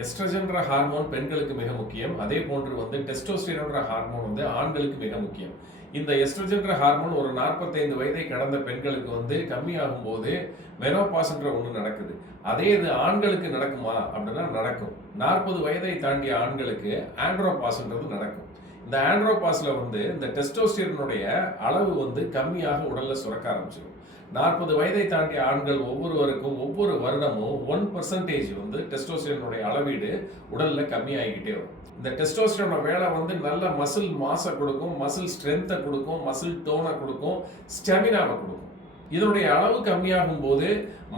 எஸ்ட்ரஜன்ற hormone பெண்களுக்கு மிக முக்கியம். அதே போன்று வந்து டெஸ்டோஸ்டிரோன்ற ஹார்மோன் வந்து ஆண்களுக்கு மிக முக்கியம். இந்த எஸ்ட்ரஜன்ற ஹார்மோன் ஒரு நாற்பத்தைந்து வயதை கடந்த பெண்களுக்கு வந்து கம்மியாகும் போது மெனோபாஸ்ன்ற ஒன்று நடக்குது. அதே இது ஆண்களுக்கு நடக்குமா? அப்படின்னா நடக்கும். நாற்பது வயதை தாண்டிய ஆண்களுக்கு ஆண்ட்ரோபாஸ்ன்றது நடக்கும். இந்த ஆண்ட்ரோபாஸில் வந்து இந்த டெஸ்டோஸ்டிரனுடைய அளவு வந்து கம்மியாக உடலில் சுரக்க ஆரம்பிச்சிடும் நாற்பது வயதை தாண்டிய ஆண்கள் ஒவ்வொருவருக்கும் ஒவ்வொரு வருடமும் ஒன் பர்சன்டேஜ் வந்து டெஸ்டோஸ்டிரனுடைய அளவீடு உடலில் கம்மியாகிக்கிட்டே வரும். இந்த டெஸ்டோஸ்டிரனோட வேலை வந்து நல்ல மசில் மாசை கொடுக்கும் மசில் ஸ்ட்ரென்த்தை கொடுக்கும் மசில் டோனை கொடுக்கும் ஸ்டெமினாவை கொடுக்கும். இதனுடைய அளவு கம்மியாகும் போது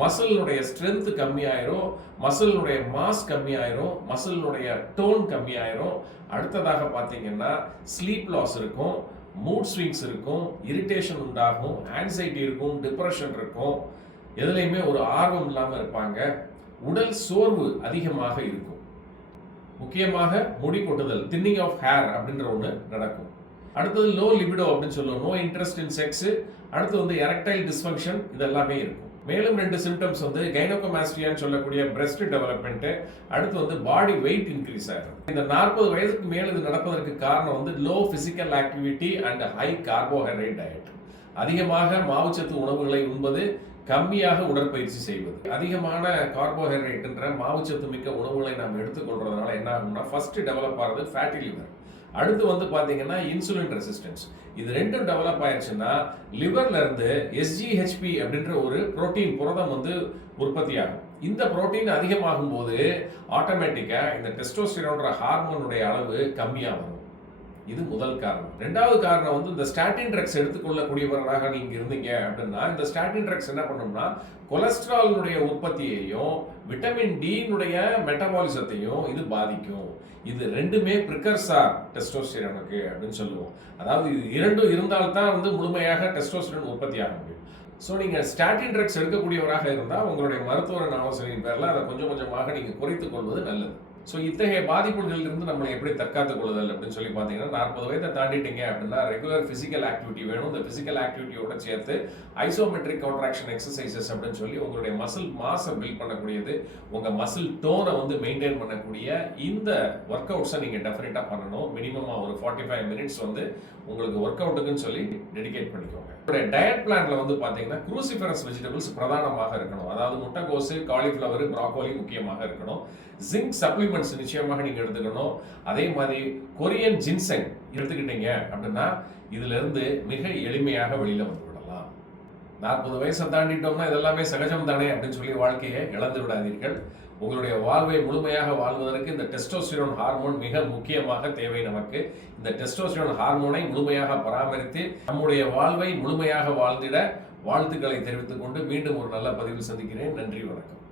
மசிலினுடைய ஸ்ட்ரென்த் கம்மியாயிரும் மசிலினுடைய மாஸ் கம்மியாயிரும் மசிலினுடைய டோன் கம்மியாயிரும். அடுத்ததாக பார்த்தீங்கன்னா ஸ்லீப் லாஸ் இருக்கும் மூட் ஸ்விங்ஸ் இருக்கும் இரிட்டேஷன் உண்டாகும் ஆன்சைட்டி இருக்கும் டிப்ரெஷன் இருக்கும். எதுலேயுமே ஒரு ஆர்வம் இல்லாமல் இருப்பாங்க. உடல் சோர்வு அதிகமாக இருக்கும். முக்கியமாக முடி கொட்டுதல் தின்னிங் ஆஃப் ஹேர் அப்படின்ற ஒன்று நடக்கும். அடுத்தது லோ லிபிடோ அப்படின்னு சொல்லுவோம். நோ இன்ட்ரெஸ்ட் இன் செக்ஸ் அடுத்து வந்து எரக்டைல் டிஸ்ஃபங்க்ஷன் இதெல்லாமே இருக்கும். மேலும் ரெண்டு சிம்டம்ஸ் வந்து கைனோகோமாஸ்டியான்னு சொல்லக்கூடிய பிரஸ்ட் டெவலப்மெண்ட்டு அடுத்து வந்து பாடி வெயிட் இன்க்ரீஸ் ஆகும் இந்த நாற்பது வயதுக்கு மேல் இது நடப்பதற்கு காரணம் வந்து low physical activity and high carbohydrate diet அதிகமாக மாவுச்சத்து உணவுகளை உண்பது கம்மியாக உடற்பயிற்சி செய்வது. அதிகமான கார்போஹைட்ரேட்ன்ற மாவுச்சத்து மிக்க உணவுகளை நாம் எடுத்துக்கொள்றதுனால என்ன ஆகும்னா ஃபர்ஸ்ட் டெவலப் ஆகிறது ஃபேட்டி லிவர் அடுத்து வந்து பார்த்தீங்கன்னா இன்சுலின் ரெசிஸ்டன்ஸ் இது ரெண்டும் டெவலப் ஆயிடுச்சுன்னா லிவர்ல இருந்து எஸ்ஜிஹெச்பி அப்படின்ற ஒரு புரோட்டீன் புரதம் வந்து உற்பத்தி ஆகும். இந்த புரோட்டீன் அதிகமாகும் போது ஆட்டோமேட்டிக்காக இந்த டெஸ்டோஸ்டிரோன்ற ஹார்மோனுடைய அளவு கம்மியாக வரும் இது முதல் காரணம். ரெண்டாவது காரணம் வந்து இந்த ஸ்டாட்டின் ட்ரக்ஸ் எடுத்துக்கொள்ளக்கூடியவர்களாக நீங்க இருந்தீங்க அப்படின்னா இந்த ஸ்டாட்டின் ட்ரக்ஸ் என்ன பண்ணும்னா கொலஸ்ட்ராலினுடைய உற்பத்தியையும் விட்டமின் டியினுடைய மெட்டபாலிசத்தையும் இது பாதிக்கும். இது ரெண்டுமே ப்ரிகர்சா டெஸ்டோஸ்டிரனுக்கு அப்படின்னு சொல்லுவோம். அதாவது இது இரண்டும் இருந்தால்தான் வந்து முழுமையாக டெஸ்டோஸ்டிரன் உற்பத்தி ஆக முடியும். ஸோ நீங்கள் ஸ்டாட்டின் ட்ரக்ஸ் எடுக்கக்கூடியவராக இருந்தால் உங்களுடைய மருத்துவரின் ஆலோசனையின் பேரில் அதை கொஞ்சம் கொஞ்சமாக நீங்கள் குறைத்துக் கொள்வது நல்லது. ஸோ இத்தகைய பாதிப்புகளிலிருந்து நம்மளை எப்படி தற்காத்துக் கொள்ளுதல் அப்படின்னு சொல்லி பார்த்தீங்கன்னா நாற்பது வயதை தாண்டிட்டீங்க அப்படின்னா ரெகுலர் ஃபிசிக்கல் ஆக்டிவிட்டி வேணும். இந்த ஃபிசிக்கல் ஆக்டிவிட்டியோட சேர்த்து ஐசோமெட்ரிக் கான்ட்ராக்ஷன் எக்ஸசைசஸ் அப்படின்னு சொல்லி உங்களுடைய மசில் மாஸை பில்ட் பண்ணக்கூடியது உங்கள் மசில் டோனை வந்து மெயின்டைன் பண்ணக்கூடிய இந்த ஒர்க் அவுட்ஸை நீங்கள் டெஃபினட்டாக பண்ணணும். மினிமமாக ஒரு ஃபார்ட்டி ஃபைவ் மினிட்ஸ் வந்து உங்களுக்கு ஒர்க் அவுட்டுக்குன்னு சொல்லி டெடிகேட் பண்ணிக்கோங்க. உங்களுடைய டயட் பிளான்ல வந்து பார்த்தீங்கன்னா குரூசிஃபரஸ் வெஜிடபிள்ஸ் பிரதானமாக இருக்கணும். அதாவது முட்டைக்கோசு காலிஃப்ளவர் ப்ராக்கோலி முக்கியமாக இருக்கணும். ஜிங்க் சப்ளிமெண்ட்ஸ் நிச்சயமாக நீங்க எடுத்துக்கணும். அதே மாதிரி கொரியன் ஜின்செங் எடுத்துக்கிட்டீங்க அப்படின்னா இதுல இருந்து மிக எளிமையாக வெளியில வந்து விடலாம். நாற்பது வயசை தாண்டிட்டோம்னா இதெல்லாமே சகஜம் தானே அப்படின்னு சொல்லி வாழ்க்கையை இழந்து விடாதீர்கள். உங்களுடைய வாழ்வை முழுமையாக வாழ்வதற்கு இந்த டெஸ்டோஸ்டிரோன் ஹார்மோன் மிக முக்கியமாக தேவை நமக்கு. இந்த டெஸ்டோஸ்டிரோன் ஹார்மோனை முழுமையாக பராமரித்து நம்முடைய வாழ்வை முழுமையாக வாழ்ந்திட வாழ்த்துக்களை தெரிவித்துக் கொண்டு மீண்டும் ஒரு நல்ல பதிவில் சந்திக்கிறேன். நன்றி வணக்கம்.